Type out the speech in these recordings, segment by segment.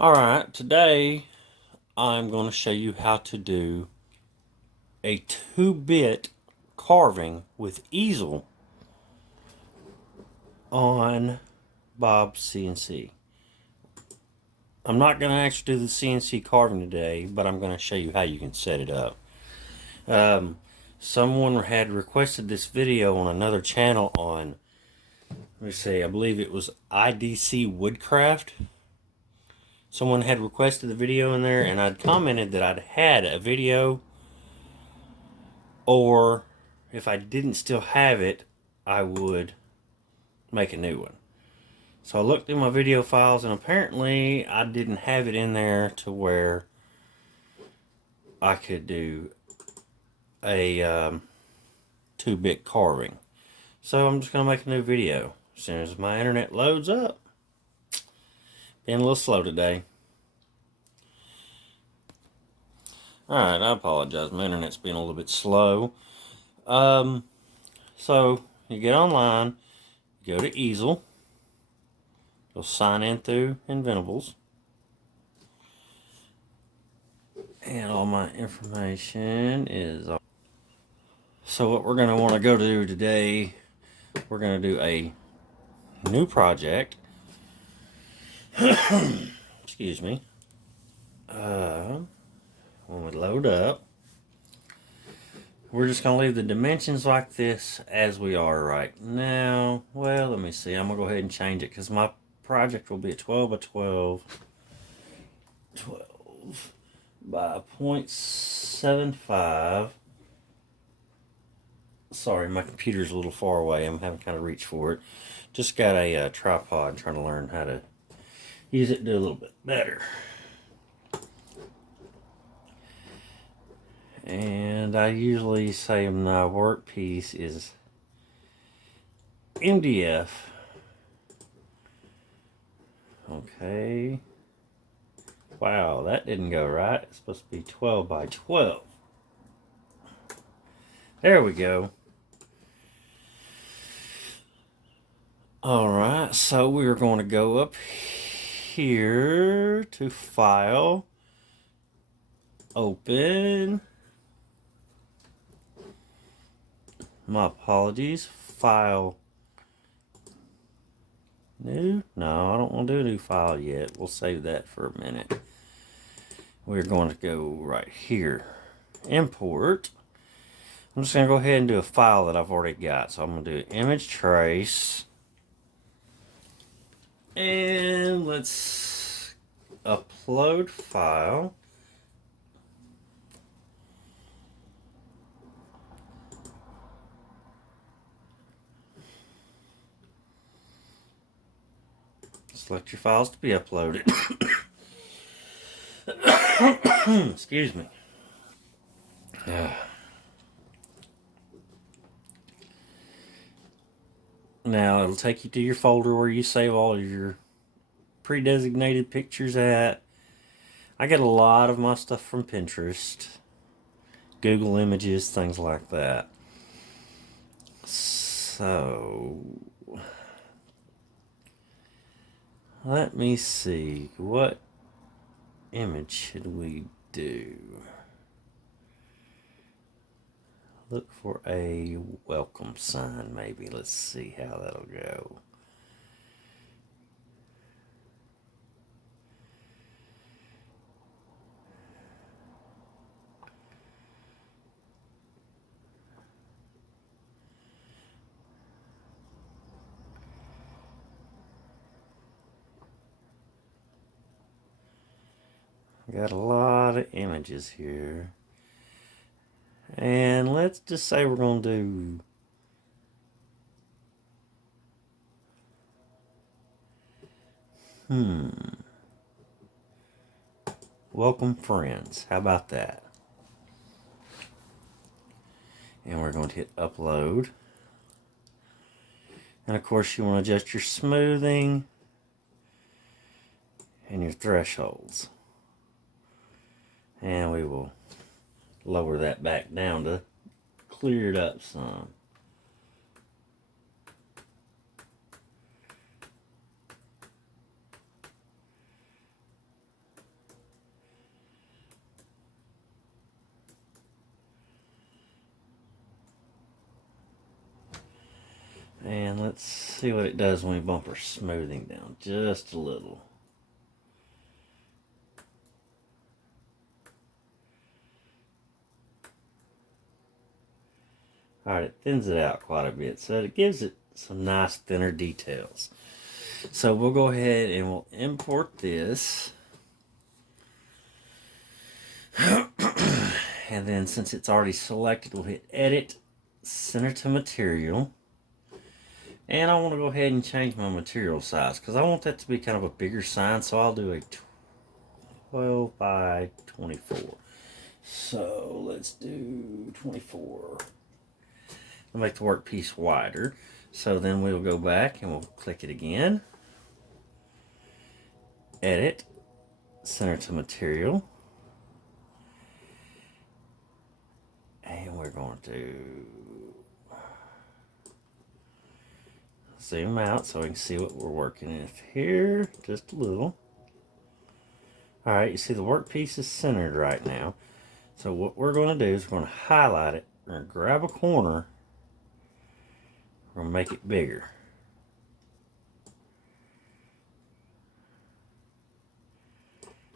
Alright, today I'm going to show you how to do a 2-bit carving with easel on Bob's CNC. I'm not going to actually do the CNC carving today, but I'm going to show you how you can set it up. Someone had requested this video on another channel on, let me see, I believe it was I.D.C. Woodcraft. Someone had requested the video in there, and I'd commented that I'd had a video, or if I didn't still have it, I would make a new one. So I looked through my video files, and apparently I didn't have it in there to where I could do a 2-bit carving. So I'm just going to make a new video as soon as my internet loads up. Been a little slow today. Alright, I apologize. My internet's been a little bit slow. So you get online, go to easel. You'll sign in through Inventables. And all my information is... So what we're going to want to go do today, we're going to do a new project. Excuse me. When we load up, we're just going to leave the dimensions like this as we are right now. Well, let me see. I'm going to go ahead and change it because my project will be a 12 by 12. 12 by 0.75. Sorry, my computer's a little far away. I'm having to kind of reach for it. Just got a tripod, trying to learn how to use it, do a little bit better. And I usually say my workpiece is MDF. Okay. Wow, that didn't go right. It's supposed to be 12 by 12. There we go. Alright, so we're going to go up here to File, Open. My apologies. File. New? No, I don't want to do a new file yet. We'll save that for a minute. We're going to go right here. Import. I'm just going to go ahead and do a file that I've already got. So I'm going to do image trace. And let's upload file. Select your files to be uploaded. Excuse me. Now it'll take you to your folder where you save all your pre-designated pictures at. I get a lot of my stuff from Pinterest, Google Images, things like that. So let me see, what image should we do? Look for a welcome sign, maybe. Let's see how that'll go. Got a lot of images here. And let's just say we're going to do... welcome friends. How about that? And we're going to hit upload. And of course you want to adjust your smoothing and your thresholds. And we will lower that back down to clear it up some. let's see what it does when we bump our smoothing down just a little. Alright, it thins it out quite a bit, so it gives it some nice thinner details. So we'll go ahead and we'll import this. And then since it's already selected, we'll hit Edit, Center to Material. And I want to go ahead and change my material size because I want that to be kind of a bigger sign. So I'll do a 12 by 24. So let's do 24. I'll make the workpiece wider. So then we'll go back and we'll click it again. Edit, Center to Material. And we're going to zoom out so we can see what we're working with here. Just a little. Alright, you see the workpiece is centered right now. So what we're going to do is we're going to highlight it. We're going to grab a corner. We're going to make it bigger.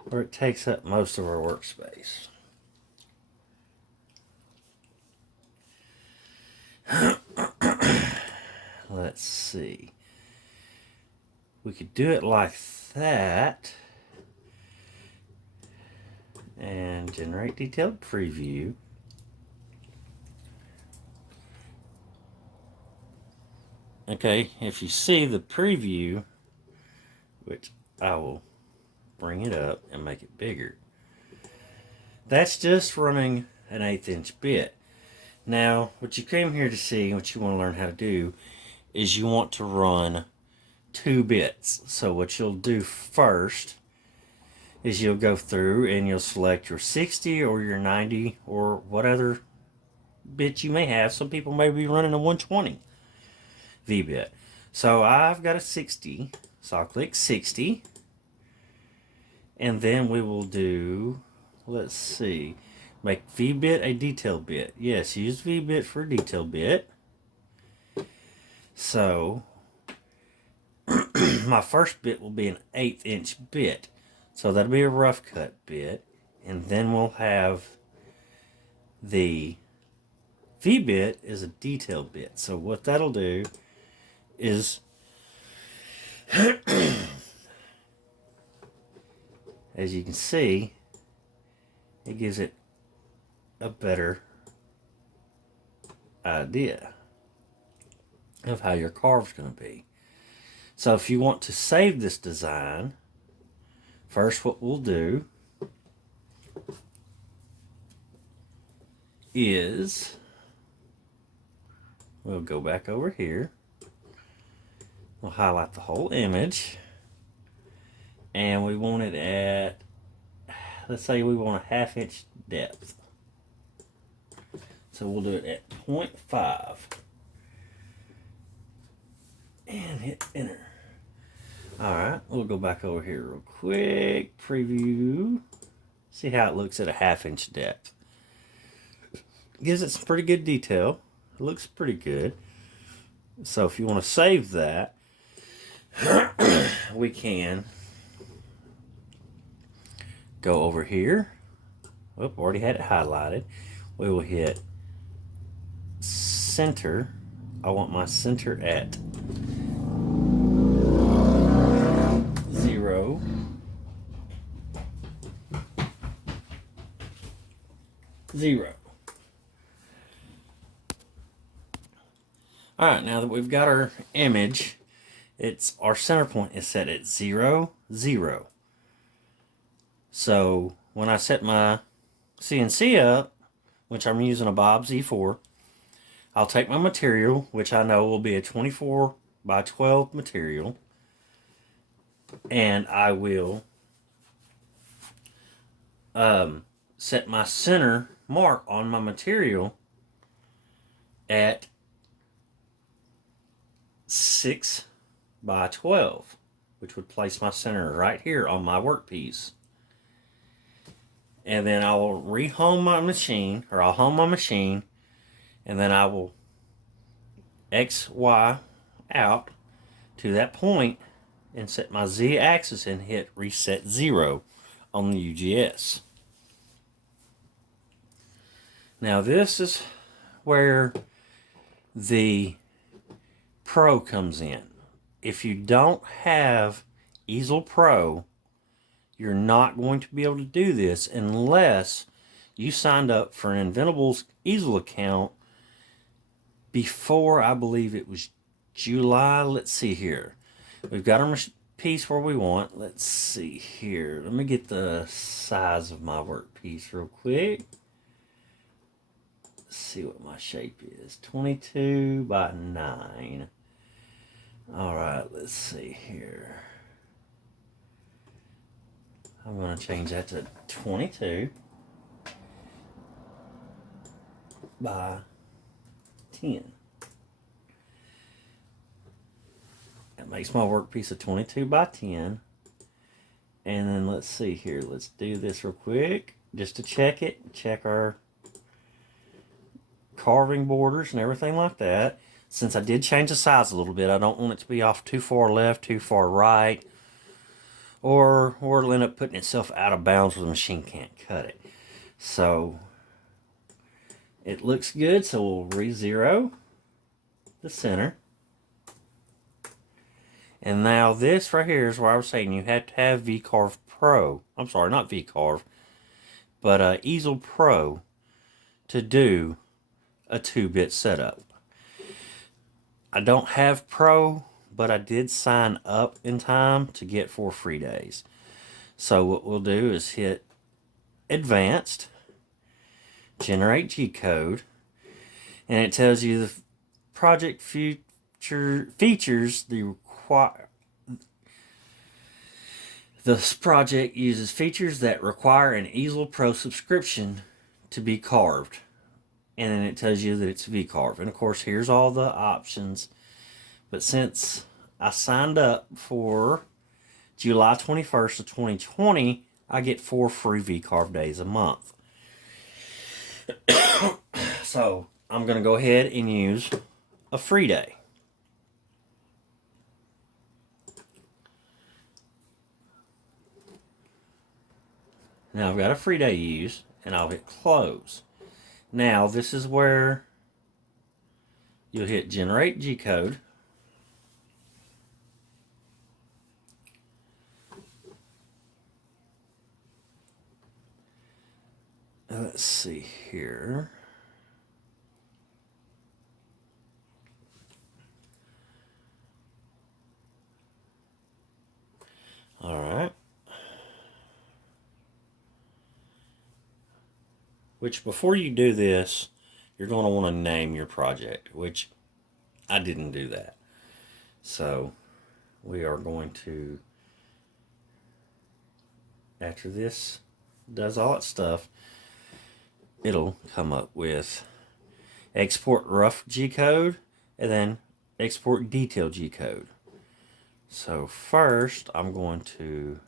Where it takes up most of our workspace. Let's see. We could do it like that. And generate detailed preview. Okay, if you see the preview, which I will bring it up and make it bigger. That's just running an 1/8 inch bit. Now, what you came here to see, what you want to learn how to do, is you want to run 2 bits. So what you'll do first is you'll go through and you'll select your 60 or your 90 or what other bit you may have. Some people may be running a 120 V-bit. So I've got a 60, so I'll click 60. And then we will do, let's see, make V-bit a detail bit. Yes, use V-bit for a detail bit. So my first bit will be an 1/8 inch bit. So that'll be a rough cut bit. And then we'll have the V-bit is a detail bit. So what that'll do is as you can see, it gives it a better idea of how your carve's going to be. So if you want to save this design, first what we'll do is we'll go back over here. We'll highlight the whole image. And we want it at, let's say we want a 1/2 inch depth. So we'll do it at 0.5. And hit enter. Alright, we'll go back over here real quick. Preview. See how it looks at a 1/2 inch depth. Gives it some pretty good detail. It looks pretty good. So if you want to save that, we can go over here. Whoop, already had it highlighted. We will hit center. I want my center at 0. Alright, now that we've got our image, our center point is set at 0, 0. So when I set my CNC up, which I'm using a Bob's E4, I'll take my material, which I know will be a 24 by 12 material, and I will set my center mark on my material at 6 by 12, which would place my center right here on my workpiece. And then I will rehome my machine, or I'll home my machine, and then I will X, Y out to that point and set my Z-axis and hit reset 0 on the UGS. Now this is where the Pro comes in. If you don't have Easel Pro, you're not going to be able to do this unless you signed up for an Inventables Easel account before, I believe it was July. Let's see here. We've got our piece where we want. Let's see here. Let me get the size of my workpiece real quick. Let's see what my shape is. 22 by 9. All right, let's see here. I'm going to change that to 22 by 10. That makes my workpiece a 22 by 10. And then let's see here. Let's do this real quick just to check it. Check our carving borders and everything like that. Since I did change the size a little bit, I don't want it to be off too far left, too far right, or it'll end up putting itself out of bounds where the machine can't cut it. So it looks good, so we'll re-zero the center. And now this right here is where I was saying you have to have VCarve Pro. I'm sorry, not VCarve, but Easel Pro to do a 2-bit setup. I don't have Pro, but I did sign up in time to get 4 free days. So what we'll do is hit Advanced, Generate Gcode, and it tells you the project features this project uses features that require an Easel Pro subscription to be carved. And then it tells you that it's VCarve. And of course, here's all the options. But since I signed up for July 21st of 2020, I get 4 free VCarve days a month. So I'm going to go ahead and use a free day. Now I've got a free day to use, and I'll hit close. Now this is where you'll hit Generate Gcode. Let's see here. All right. Which, before you do this, you're going to want to name your project, which I didn't do that. So we are going to, after this does all its stuff, it'll come up with export rough Gcode and then export detail Gcode. So first I'm going to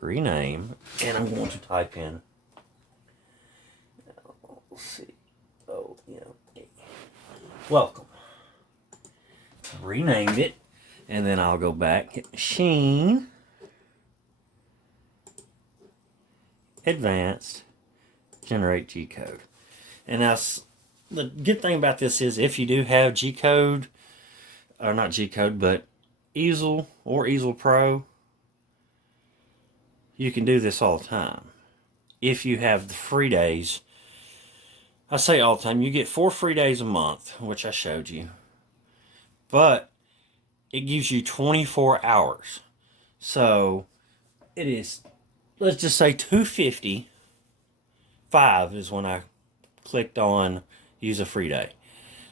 rename, and I'm going to type in, let's see, welcome. Renamed it, and then I'll go back, hit Machine, Advanced, Generate Gcode. And now the good thing about this is if you do have Gcode, or not Gcode, but Easel or Easel Pro, you can do this all the time. If you have the free days, I say all the time, you get 4 free days a month, which I showed you. But it gives you 24 hours. So it is, let's just say 2:55 is when I clicked on use a free day.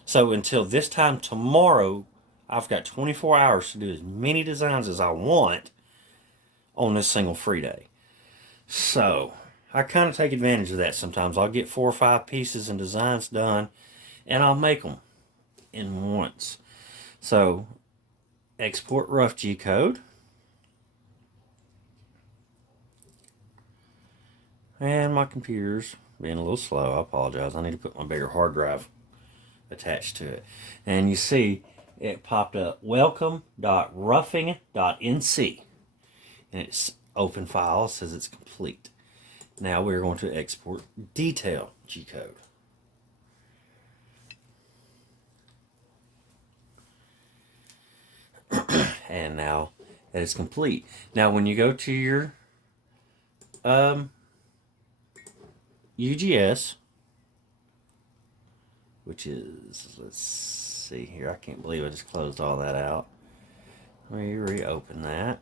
So until this time tomorrow, I've got 24 hours to do as many designs as I want on this single free day. So I kind of take advantage of that sometimes. I'll get 4 or 5 pieces and designs done, and I'll make them in once. So export rough Gcode. And my computer's being a little slow. I apologize. I need to put my bigger hard drive attached to it. And you see, it popped up welcome.roughing.nc, and it's open file, says it's complete. Now we're going to export detail Gcode. And now that is complete. Now when you go to your UGS, which is, let's see here, I can't believe I just closed all that out. Let me reopen that.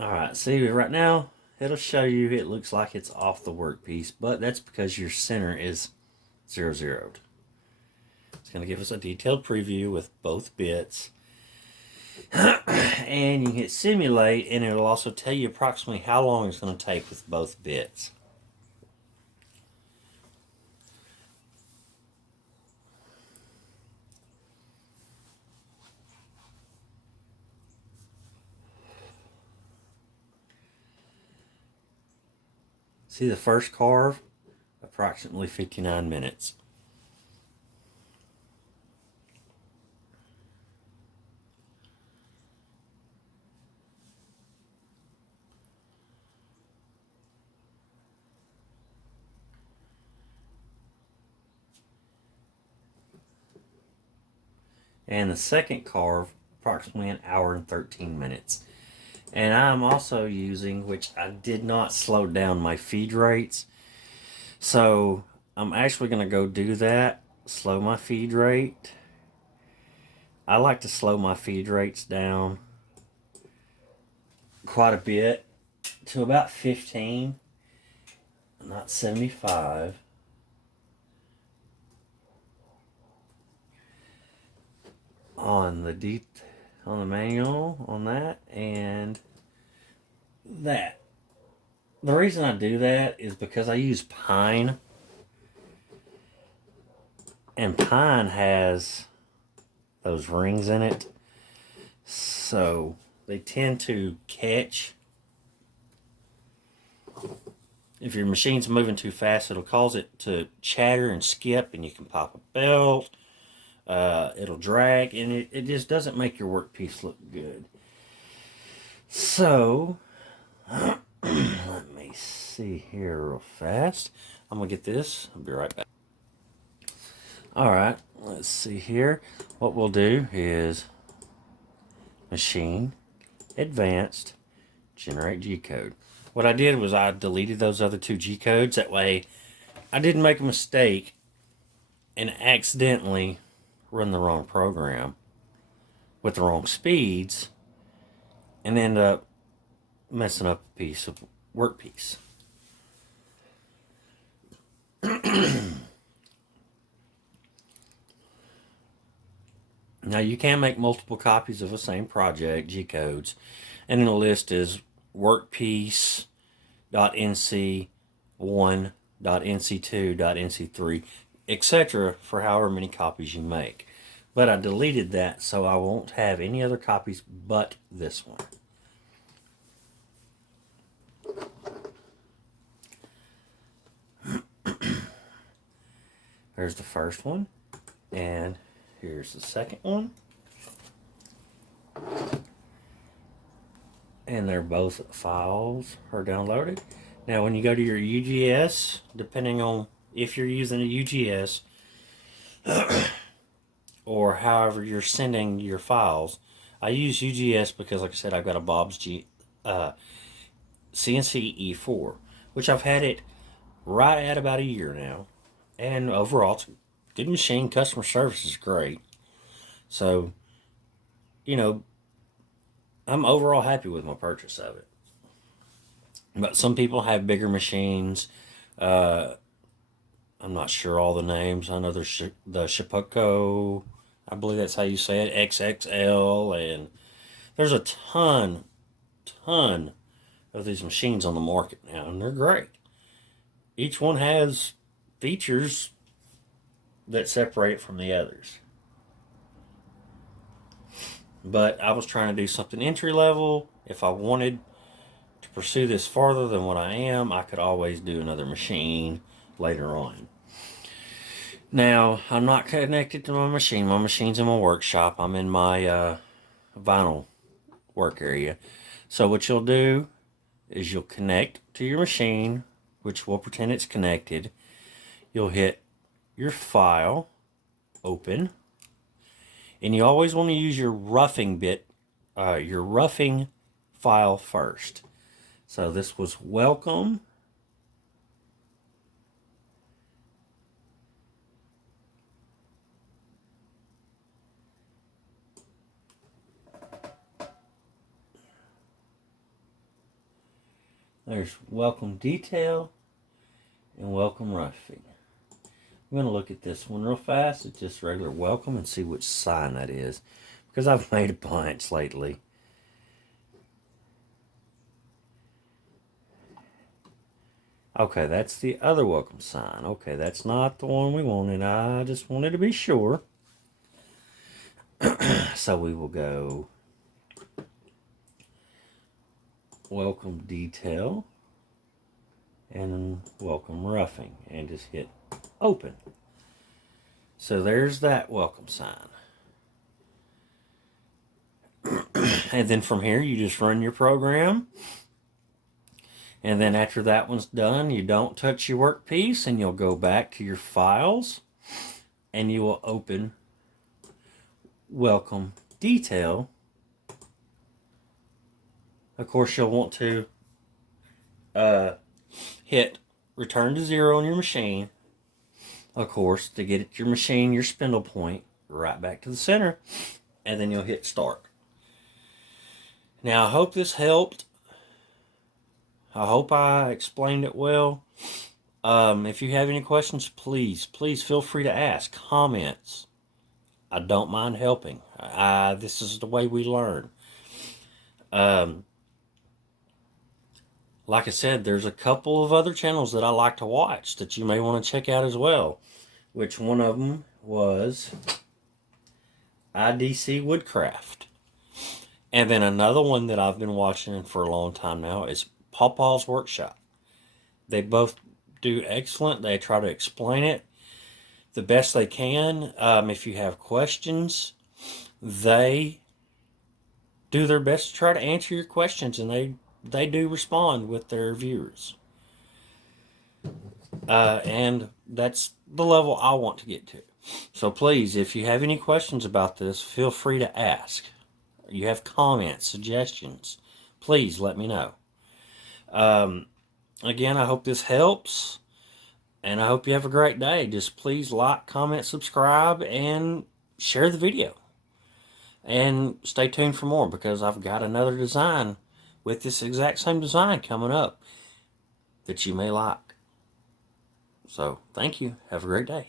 Alright, see right now it'll show you it looks like it's off the workpiece, but that's because your center is 0-0'd. It's going to give us a detailed preview with both bits. And you can hit simulate, and it'll also tell you approximately how long it's going to take with both bits. See the first carve? Approximately 59 minutes. And the second carve, approximately 1 hour and 13 minutes. And I'm also using, which I did not slow down my feed rates. So I'm actually going to go do that, slow my feed rate. I like to slow my feed rates down quite a bit to about 15, not 75. On the manual on that and that. The reason I do that is because I use pine, and pine has those rings in it, so they tend to catch. If your machine's moving too fast, it'll cause it to chatter and skip, and you can pop a belt. It'll drag, and it just doesn't make your workpiece look good. So let me see here real fast. I'm gonna get this. I'll be right back. Alright, let's see here. What we'll do is machine, advanced, generate Gcode. What I did was I deleted those other two Gcodes. That way I didn't make a mistake and accidentally run the wrong program with the wrong speeds and end up messing up a piece of workpiece. Now you can make multiple copies of the same project, Gcodes, and the list is workpiece.nc1.nc2.nc3, etc. for however many copies you make. But I deleted that so I won't have any other copies but this one. There's the first one, and here's the second one. And they're both files are downloaded. Now when you go to your UGS, depending on if you're using a UGS or however you're sending your files, I use UGS because, like I said, I've got a Bob's CNC E4, which I've had it right at about a year now. And overall, it's a good machine. Customer service is great. So, you know, I'm overall happy with my purchase of it. But some people have bigger machines. I'm not sure all the names. I know there's the Shipoko, I believe that's how you say it, XXL, and there's a ton of these machines on the market now, and they're great. Each one has features that separate it from the others. But I was trying to do something entry level. If I wanted to pursue this farther than what I am, I could always do another machine later on. Now, I'm not connected to my machine. My machine's in my workshop. I'm in my vinyl work area. So what you'll do is you'll connect to your machine, which will pretend it's connected. You'll hit your file, open, and you always want to use your roughing file first. So this was welcome. There's welcome detail and welcome roughing. I'm going to look at this one real fast. It's just regular welcome and see which sign that is, because I've made a bunch lately. Okay, that's the other welcome sign. Okay, that's not the one we wanted. I just wanted to be sure. So we will go welcome detail and welcome roughing and just hit open. So there's that welcome sign. And then from here you just run your program. And then after that one's done, you don't touch your workpiece, and you'll go back to your files and you will open welcome detail. Of course, you'll want to hit return to 0 on your machine, of course, to get your machine, your spindle point, right back to the center, and then you'll hit start. Now, I hope this helped. I hope I explained it well. If you have any questions, please feel free to ask. Comments. I don't mind helping. This is the way we learn. Like I said, there's a couple of other channels that I like to watch that you may want to check out as well. Which one of them was I.D.C. Woodcraft. And then another one that I've been watching for a long time now is Pawpaw's Workshop. They both do excellent. They try to explain it the best they can. If you have questions, they do their best to try to answer your questions, and they do respond with their viewers. And that's the level I want to get to. So please, if you have any questions about this, feel free to ask. You have comments, suggestions, please let me know. Again, I hope this helps, and I hope you have a great day. Just please like, comment, subscribe, and share the video. And stay tuned for more, because I've got another design with this exact same design coming up that you may like. So, thank you. Have a great day.